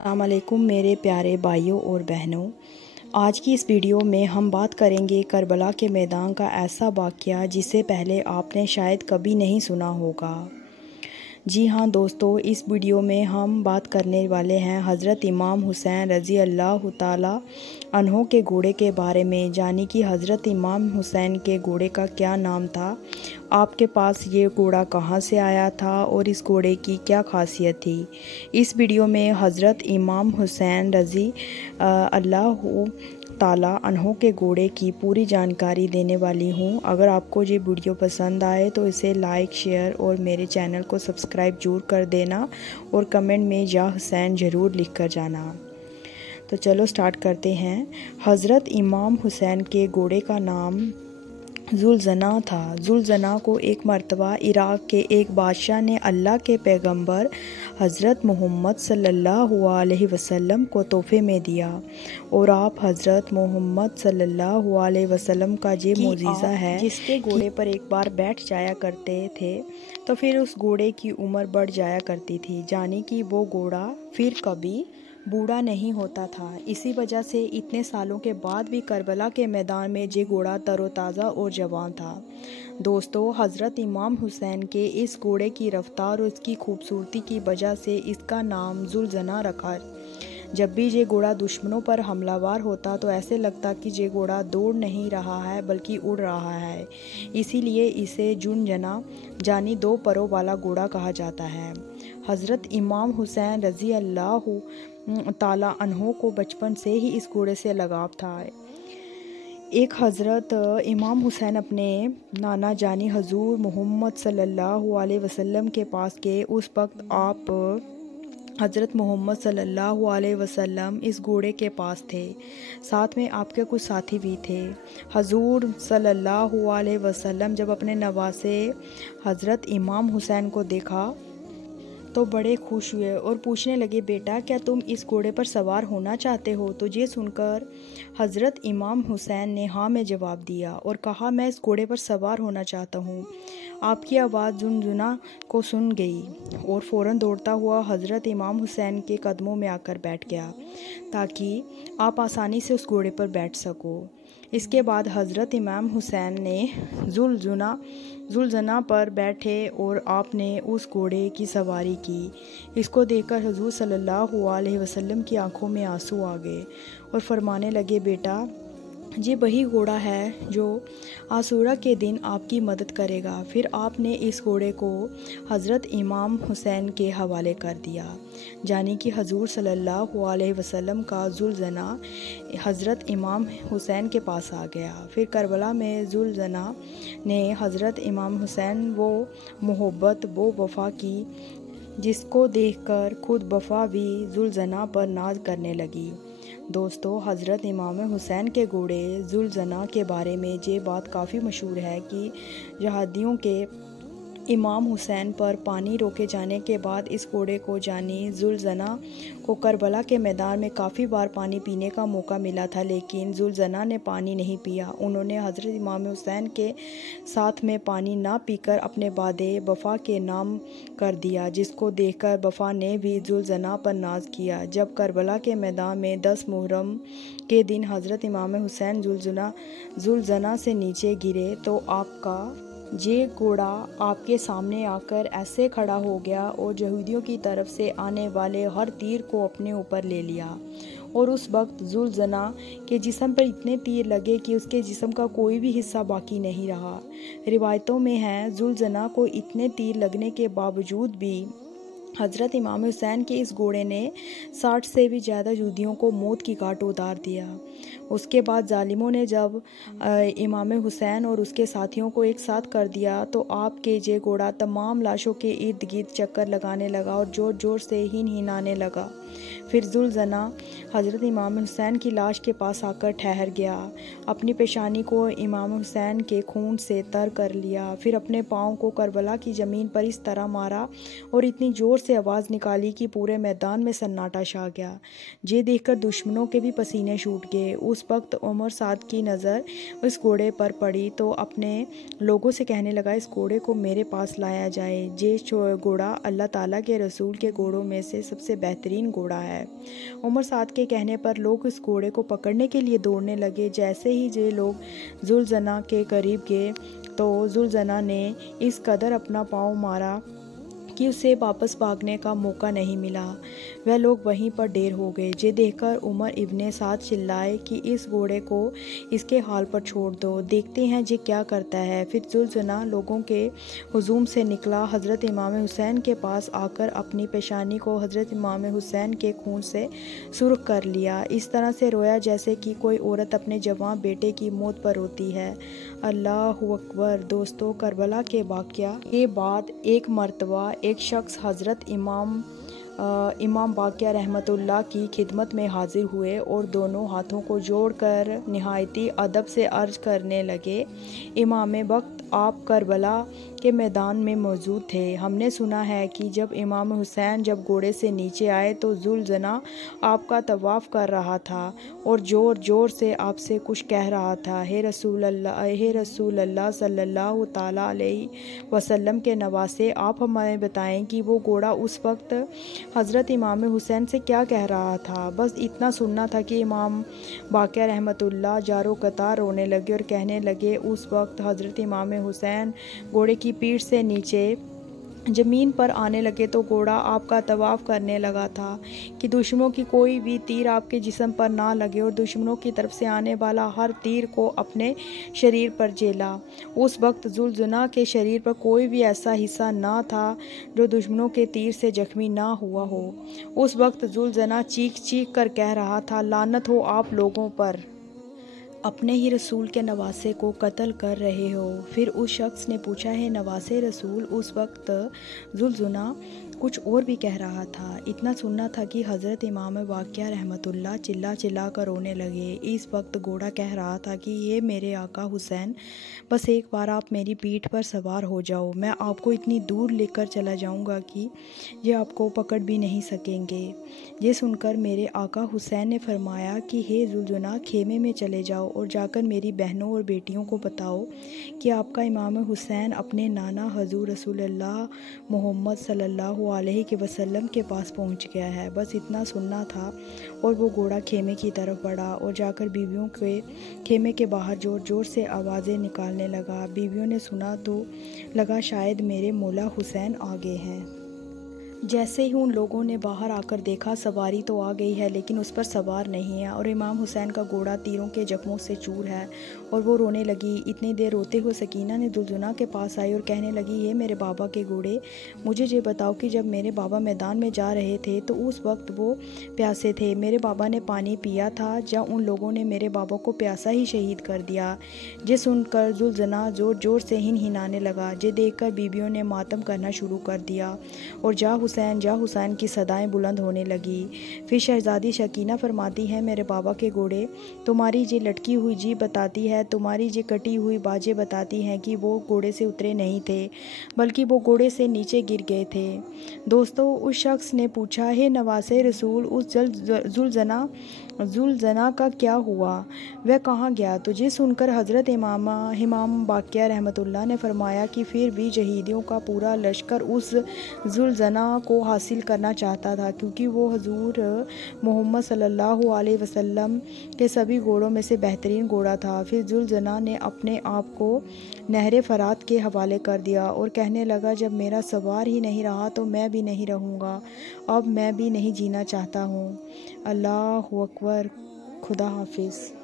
السلام علیکم میرے پیارے بھائیوں اور بہنوں، آج کی اس ویڈیو میں ہم بات کریں گے کربلا کے میدان کا ایسا واقعہ جسے پہلے آپ نے شاید کبھی نہیں سنا ہوگا۔ جی ہاں دوستو، اس ویڈیو میں ہم بات کرنے والے ہیں حضرت امام حسین رضی اللہ تعالیٰ عنہ کے گھوڑے کے بارے میں، یعنی کہ حضرت امام حسین کے گھوڑے کا کیا نام تھا، آپ کے پاس یہ گھوڑا کہاں سے آیا تھا اور اس گھوڑے کی کیا خاصیت تھی۔ اس ویڈیو میں حضرت امام حسین رضی اللہ تعالیٰ عنہ کے گھوڑے کی پوری جانکاری دینے والی ہوں۔ اگر آپ کو یہ ویڈیو پسند آئے تو اسے لائک، شیئر اور میرے چینل کو سبسکرائب ضرور کر دینا اور کمنٹ میں یا حسین ضرور لکھ کر جانا۔ تو چلو سٹارٹ کرتے ہیں۔ حضرت امام حسین کے گھوڑے کا نام ذوالجناح تھا۔ ذوالجناح کو ایک مرتبہ عراق کے ایک بادشاہ نے اللہ کے پیغمبر حضرت محمد صلی اللہ علیہ وسلم کو تحفے میں دیا، اور آپ حضرت محمد صلی اللہ علیہ وسلم کا یہ معجزہ ہے جس کے گھوڑے پر ایک بار بیٹھ جایا کرتے تھے تو پھر اس گھوڑے کی عمر بڑھ جایا کرتی تھی، یعنی کہ وہ گھوڑا پھر کبھی بوڑھا نہیں ہوتا تھا۔ اسی وجہ سے اتنے سالوں کے بعد بھی کربلا کے میدان میں یہ گھوڑا تر و تازہ اور جوان تھا۔ دوستو، حضرت امام حسین کے اس گھوڑے کی رفتار اور اس کی خوبصورتی کی وجہ سے اس کا نام ذوالجناح رکھا۔ جب بھی یہ گھوڑا دشمنوں پر حملہ ور ہوتا تو ایسے لگتا کہ یہ گھوڑا دوڑ نہیں رہا ہے بلکہ اڑ رہا ہے، اسی لیے اسے ذوالجناح یعنی دو پروں والا گھوڑا کہا جاتا ہے۔ حضرت امام حسین رضی اللہ تعالیٰ عنہ کو بچپن سے ہی اس گھوڑے سے لگاؤ تھا۔ ایک حضرت امام حسین اپنے نانا یعنی حضور محمد صلی اللہ علیہ وسلم کے پاس گئے۔ اس وقت آپ حضرت محمد صلی اللہ علیہ وسلم اس گھوڑے کے پاس تھے، ساتھ میں آپ کے کچھ ساتھی بھی تھے۔ حضور صلی اللہ علیہ وسلم جب اپنے نواسے حضرت امام حسین کو دیکھا تو بڑے خوش ہوئے اور پوچھنے لگے، بیٹا کیا تم اس گھوڑے پر سوار ہونا چاہتے ہو؟ تو یہ سن کر حضرت امام حسین نے ہاں میں جواب دیا اور کہا، میں اس گھوڑے پر سوار ہونا چاہتا ہوں۔ آپ کی آواز ذوالجناح کو سن گئی اور فوراً دوڑتا ہوا حضرت امام حسین کے قدموں میں آ کر بیٹھ گیا تاکہ آپ آسانی سے اس گھوڑے پر بیٹھ سکو۔ اس کے بعد حضرت امام حسین نے ذوالجناح پر بیٹھے اور آپ نے اس گھوڑے کی سواری کی۔ اس کو دیکھ کر حضور صلی اللہ علیہ وسلم کی آنکھوں میں آنسو آ گئے اور فرمانے لگے، بیٹا یہ وہی گھوڑا ہے جو عاشورہ کے دن آپ کی مدد کرے گا۔ پھر آپ نے اس گھوڑے کو حضرت امام حسین کے حوالے کر دیا، یعنی کہ حضور صلی اللہ علیہ وسلم کا ذوالجناح حضرت امام حسین کے پاس آ گیا۔ پھر کربلا میں ذوالجناح نے حضرت امام حسین وہ محبت، وہ وفا کی جس کو دیکھ کر خود وفا بھی ذوالجناح پر ناز کرنے لگی۔ دوستو، حضرت امام حسین کے گھوڑے ذوالجناح کے بارے میں یہ بات کافی مشہور ہے کہ یہودیوں کے امام حسین پر پانی روکے جانے کے بعد اس گھوڑے کو یعنی ذوالجناح کو کربلا کے میدان میں کافی بار پانی پینے کا موقع ملا تھا، لیکن ذوالجناح نے پانی نہیں پیا۔ انہوں نے حضرت امام حسین کے ساتھ میں پانی نہ پی کر اپنے وعدے وفا کے نام کر دیا، جس کو دیکھ کر وفا نے بھی ذوالجناح پر ناز کیا۔ جب کربلا کے میدان میں 10 محرم کے دن حضرت امام حسین ذوالجناح سے نیچے گرے تو آپ کا یہ گھوڑا آپ کے سامنے آ کر ایسے کھڑا ہو گیا اور یہودیوں کی طرف سے آنے والے ہر تیر کو اپنے اوپر لے لیا، اور اس وقت ذوالجناح کے جسم پر اتنے تیر لگے کہ اس کے جسم کا کوئی بھی حصہ باقی نہیں رہا۔ روایتوں میں ہے ذوالجناح کو اتنے تیر لگنے کے باوجود بھی حضرت امام حسین کے اس گھوڑے نے 60 سے بھی زیادہ یہودیوں کو موت کی گھاٹ اتار دیا۔ اس کے بعد ظالموں نے جب امام حسین اور اس کے ساتھیوں کو ایک ساتھ کر دیا تو آپ کے یہ گھوڑا تمام لاشوں کے ارد گرد چکر لگانے لگا اور زور زور سے ہنہنانے لگا۔ پھر ذوالجناح حضرت امام حسین کی لاش کے پاس آ کر ٹھہر گیا، اپنی پیشانی کو امام حسین کے خون سے تر کر لیا، پھر اپنے پاؤں کو کربلا کی زمین پر اس طرح مارا اور اتنی زور سے آواز نکالی کہ پورے میدان میں سناٹا چھا گیا۔ یہ دیکھ کر دشمنوں کے بھی پسینے چھوٹ گئے۔ اس وقت عمر سعد کی نظر اس گھوڑے پر پڑی تو اپنے لوگوں سے کہنے لگا، اس گھوڑے کو میرے پاس لایا جائے۔ یہ گھوڑا اللہ تعالیٰ کے رسول کے گھوڑوں میں سے سب سے بہترین گھوڑا ہے۔ عمر سعد کے کہنے پر لوگ اس گھوڑے کو پکڑنے کے لیے دوڑنے لگے۔ جیسے ہی یہ لوگ ذوالجناح کے قریب گئے تو ذوالجناح نے اس قدر اپنا پاؤں مارا کہ اسے واپس بھاگنے کا موقع نہیں ملا۔ وہ لوگ وہیں پر ڈھیر ہو گئے۔ یہ دیکھ کر عمر ابن سعد چلائے کہ اس گھوڑے کو اس کے حال پر چھوڑ دو، دیکھتے ہیں یہ کیا کرتا ہے۔ پھر ذوالجناح لوگوں کے ہجوم سے نکلا، حضرت امام حسین کے پاس آ کر اپنی پیشانی کو حضرت امام حسین کے خون سے سرخ کر لیا۔ اس طرح سے رویا جیسے کہ کوئی عورت اپنے جوان بیٹے کی موت پر روتی ہے۔ اللہ اکبر۔ دوستو، کربلا کے واقعہ کے بعد ایک مرتبہ ایک شخص حضرت امام باقر رحمۃ اللہ کی خدمت میں حاضر ہوئے اور دونوں ہاتھوں کو جوڑ کر نہایتی ادب سے عرض کرنے لگے، امام وقت آپ کربلا کے میدان میں موجود تھے۔ ہم نے سنا ہے کہ جب امام حسین جب گھوڑے سے نیچے آئے تو ذوالجناح آپ کا طواف کر رہا تھا اور زور زور سے آپ سے کچھ کہہ رہا تھا۔ اے رسول اللہ صلی اللہ تعالیٰ علیہ وسلم کے نواسے، آپ ہمیں بتائیں کہ وہ گھوڑا اس وقت حضرت امام حسین سے کیا کہہ رہا تھا؟ بس اتنا سننا تھا کہ امام باقر رحمۃ اللہ جارو قطار رونے لگے اور کہنے لگے، اس وقت حضرت امام حسین گھوڑے کی پیٹھ سے نیچے زمین پر آنے لگے تو گھوڑا آپ کا طواف کرنے لگا تھا کہ دشمنوں کی کوئی بھی تیر آپ کے جسم پر نہ لگے، اور دشمنوں کی طرف سے آنے والا ہر تیر کو اپنے شریر پر جھیلا۔ اس وقت ذوالجناح کے شریر پر کوئی بھی ایسا حصہ نہ تھا جو دشمنوں کے تیر سے زخمی نہ ہوا ہو۔ اس وقت ذوالجناح چیخ چیخ کر کہہ رہا تھا، لعنت ہو آپ لوگوں پر، اپنے ہی رسول کے نواسے کو قتل کر رہے ہو۔ پھر اس شخص نے پوچھا، ہے نواسے رسول؟ اس وقت ذوالجناح کچھ اور بھی کہہ رہا تھا۔ اتنا سننا تھا کہ حضرت امام باقر رحمۃ اللہ چلا چلا کر رونے لگے۔ اس وقت گھوڑا کہہ رہا تھا کہ یہ میرے آقا حسین، بس ایک بار آپ میری پیٹھ پر سوار ہو جاؤ، میں آپ کو اتنی دور لے کر چلا جاؤں گا کہ یہ آپ کو پکڑ بھی نہیں سکیں گے۔ یہ سن کر میرے آقا حسین نے فرمایا کہ ہے ذوالجناح، خیمے میں چلے جاؤ اور جا کر میری بہنوں اور بیٹیوں کو بتاؤ کہ آپ کا امام حسین اپنے نانا حضور رسول اللہ محمد صلی اللہ علیہ وسلم کے پاس پہنچ گیا ہے۔ بس اتنا سننا تھا اور وہ گھوڑا خیمے کی طرف بڑھا اور جا کر بیویوں کے خیمے کے باہر زور زور سے آوازیں نکالنے لگا۔ بیویوں نے سنا تو لگا شاید میرے مولا حسین آ گئے ہیں۔ جیسے ہی ان لوگوں نے باہر آ کر دیکھا سواری تو آ گئی ہے لیکن اس پر سوار نہیں ہے اور امام حسین کا گھوڑا تیروں کے زخموں سے چور ہے اور وہ رونے لگی۔ اتنی دیر روتے ہوئے سکینہ نے ذوالجناح کے پاس آئی اور کہنے لگی، یہ میرے بابا کے گھوڑے، مجھے یہ بتاؤ کہ جب میرے بابا میدان میں جا رہے تھے تو اس وقت وہ پیاسے تھے، میرے بابا نے پانی پیا تھا یا ان لوگوں نے میرے بابا کو پیاسا ہی شہید کر دیا؟ یہ سن کر ذوالجناح زور زور سے ہنہنانے لگا۔ یہ دیکھ کر بیویوں نے ماتم کرنا شروع کر دیا اور جا حسین کی صدائیں بلند ہونے لگی۔ پھر شہزادی سکینہ فرماتی ہے، میرے بابا کے گھوڑے، تمہاری یہ لٹکی ہوئی جیب بتاتی ہے، تمہاری یہ کٹی ہوئی باجیں بتاتی ہیں کہ وہ گھوڑے سے اترے نہیں تھے بلکہ وہ گھوڑے سے نیچے گر گئے تھے۔ دوستو، اس شخص نے پوچھا، ہے نواسے رسول، اس ذوالجناح کا کیا ہوا؟ وہ کہاں گیا؟ تو یہ سن کر حضرت امام باقر رحمۃ اللہ نے فرمایا کہ پھر بھی شہیدوں کا پورا لشکر اس ذوالجناح کو حاصل کرنا چاہتا تھا کیونکہ وہ حضور محمد صلی اللہ علیہ وسلم کے سبھی گھوڑوں میں سے بہترین گھوڑا تھا۔ پھر ذوالجناح نے اپنے آپ کو نہر فرات کے حوالے کر دیا اور کہنے لگا، جب میرا سوار ہی نہیں رہا تو میں بھی نہیں رہوں گا، اب میں بھی نہیں جینا چاہتا ہوں۔ اللہ اکبر۔ خدا حافظ۔